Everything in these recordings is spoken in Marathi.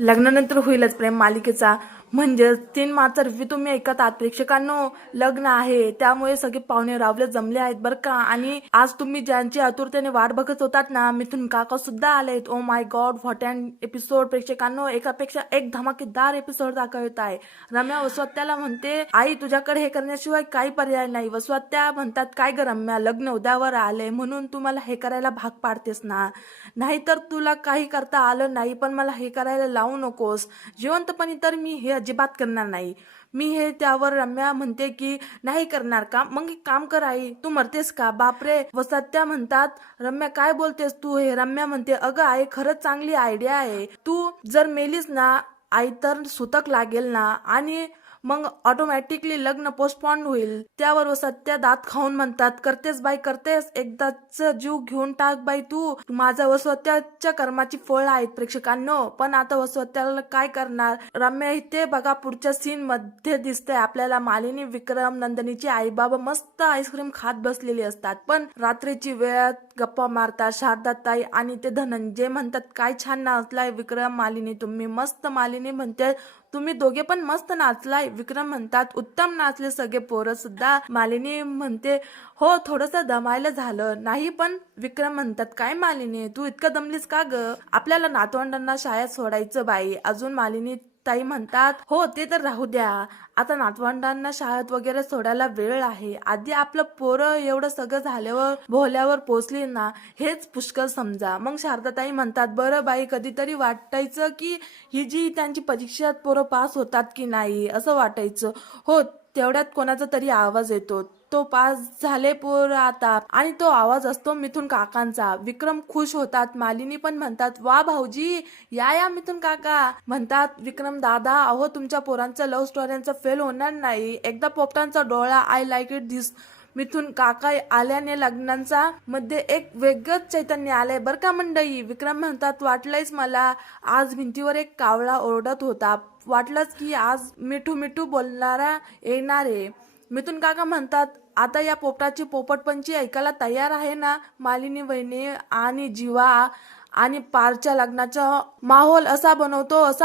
लग्नानंतर होईलच प्रेम मालिकेचा म्हणजे 3 मार्च रिव्ह्यू तुम्ही ऐकत आहात प्रेक्षकांनो. लग्न आहे त्यामुळे सगळे पाहुणे रावले जमले आहेत बरं का. आणि आज तुम्ही ज्यांची आतुरतेने वाट बघत होतात ना, मिथून काका सुद्धा आलेत. Oh my God, what an episode प्रेक्षकांनो. एकापेक्षा एक धमाकेदार एपिसोड दाखवत आहे. रम्या वसवत्याला म्हणते, आई तुझ्याकडे हे करण्याशिवाय काही पर्याय नाही. वसवत्या म्हणतात, काय ग रम्या, लग्न उद्यावर आले म्हणून तू मला हे करायला भाग पाडतेस ना. नाहीतर तुला काही करता आलं नाही, पण मला हे करायला लावू नकोस. जिवंतपणी तर मी हे अजिबात करणार नाही. मी हे त्यावर रम्या म्हणते की नाही करणार का, मग एक काम कर आई, तू मरतेस का. बापरे. वसत्या म्हणतात, रम्या काय बोलतेस तू हे. रम्या म्हणते, अगं आई खरंच चांगली आयडिया आहे. तू जर मेलीस ना आई तर सुतक लागेल ना, आणि मग ऑटोमॅटिकली लग्न पोस्टपोन होईल. त्यावर सत्या दात खाऊन म्हणतात, करतेस बाई करतेस, एकदाच जीव घेऊन टाक बाई तू. माझ्या वसवत्याच्या कर्माची फळ आहेत प्रेक्षकांनो. पण आता वसवत्याला काय करणार. रम्या इथे बघा पुढच्या सीन मध्ये दिसतंय आपल्याला मालिनी, विक्रम, नंदिनीची आई बाबा मस्त आईस्क्रीम खात बसलेली असतात. पण रात्रीची वेळात गप्पा मारतात शारदाताई आणि ते धनंजय. म्हणतात, काय छान नाचलाय विक्रम. मालिनी तुम्ही मस्त. मालिनी म्हणते, तुम्ही दोघे पण मस्त नाचलाय. विक्रम म्हणतात, उत्तम नाचले सगळे पोरं सुद्धा. मालिनी म्हणते, हो थोडस दमायला झालं नाही. पण विक्रम म्हणतात, काय मालिनी तू इतकं दमलीस का ग, आपल्याला नातवंडांना शाळेत सोडायचं बाई अजून. मालिनी ताई म्हणतात, हो ते तर राहू द्या, आता नातवंडांना शाळेत वगैरे सोडायला वेळ आहे. आधी आपलं पोरं एवढं सगळं झाल्यावर भोल्यावर पोचली ना, हेच पुष्कळ समजा. मग शारदाताई म्हणतात, बरं बाई कधीतरी वाटायचं की ही जी त्यांची परीक्षात पोरं पास होतात की नाही असं वाटायचं. हो तेवढ्यात कोणाचा तरी आवाज येतो, तो पास झाले पोर आता, आणि तो आवाज असतो मिथून काकांचा. विक्रम खुश होतात. मालिनी पण म्हणतात, वा भाऊजी या मिथून काका. म्हणतात विक्रम दादा, अहो तुमच्या पोरांच्या लव्ह स्टोऱ्यांचा फेल होणार नाही. एकदा पोपटांचा डोळा, आय लाईक इट दिस. मिथून काका आल्याने लग्नांचा मध्ये एक वेगळंच चैतन्य आलंय बरं का मंडळी. विक्रम म्हणतात, वाटलंयच मला, आज भिंतीवर एक कावळा ओरडत होता, वाटलंच की आज मिठू मिठू बोलणारा येणार आहे. मिथून काका म्हणतात, आता या पोपटाची पोपटपंची ऐकायला तयार आहे ना. मालिनी वहिनी आणि जीवा आणि पारच्या लग्नाचा माहोल असा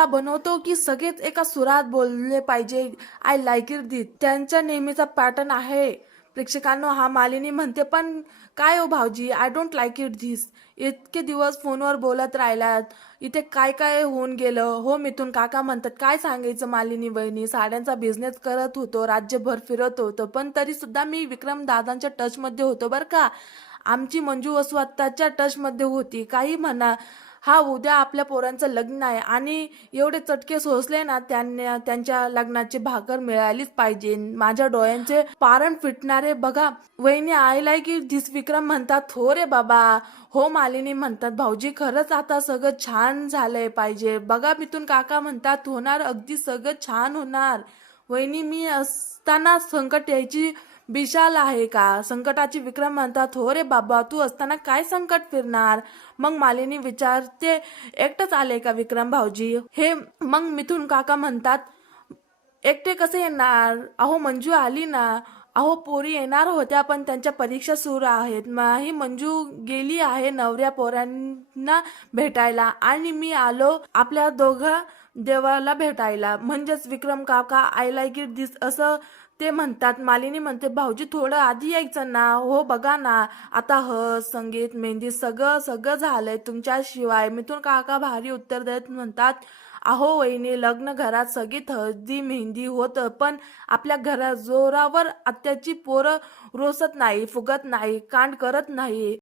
बनवतो की सगळेच एका सुरात बोलले पाहिजे. आय लाईक इट दिस त्यांच्या नेहमीचा पॅटर्न आहे प्रेक्षकांनो हा. मालिनी म्हणते, पण काय हो भाऊजी, I don't like it this. इतके दिवस फोनवर बोलत राहिलात, इथे काय काय होऊन गेलं हो. मिथून काका म्हणतात, काय सांगायचं मालिनी वहिनी, साड्यांचा बिझनेस करत होतो, राज्यभर फिरत होतो, पण तरी सुद्धा मी विक्रम दादांच्या टच मध्ये होतो बरं का. आमची मंजू वसवत्ताच्या टच मध्ये होती. काही म्हणा, हा उद्या आपल्या पोरांचं लग्न आहे आणि एवढे चटके सोसले ना त्यांना, त्यांच्या लग्नाची भाकर मिळालीच पाहिजे. माझ्या डोळ्यांचे पारण फिटणारे बघा वहिनी, आय लाईक इट धिस. विक्रम म्हणतात, हो रे बाबा हो. मालिनी म्हणतात, भाऊजी खरंच आता सगळं छान झालंय पाहिजे बघा. मिथून काका म्हणतात, होणार अगदी सगळं छान होणार वहिनी, मी असताना संकट यायची विशाल आहे का संकटाची. विक्रम म्हणतात, हो रे बाबा तू असताना काय संकट फिरणार. मग मालिनी विचारते, एकटंच आले का विक्रम भाऊजी हे. मग मिथून काका म्हणतात, एकटे कसे येणार, अहो मंजू आली ना. अहो पोरी येणार होत्या पण त्यांच्या परीक्षा सुरू आहेत. ही मंजू गेली आहे नवऱ्या पोरांना भेटायला आणि मी आलो आपल्या दोघं देवाला भेटायला. म्हणजेच विक्रम काका आय लाईक इट दिस असं ते म्हणतात. मालिनी म्हणते, भाऊजी थोडं आधी यायचं ना. हो बघा ना आता संगीत मेहंदी सगळं सगळं झालंय तुमच्याशिवाय. मिथून काका भारी उत्तर देत म्हणतात, अहो वहिनी लग्न घरात सगळी हळदी मेहंदी होतं, पण आपल्या घरात जोरावर आत्याची पोरं रोसत नाही, फुगत नाही, कांड करत नाही.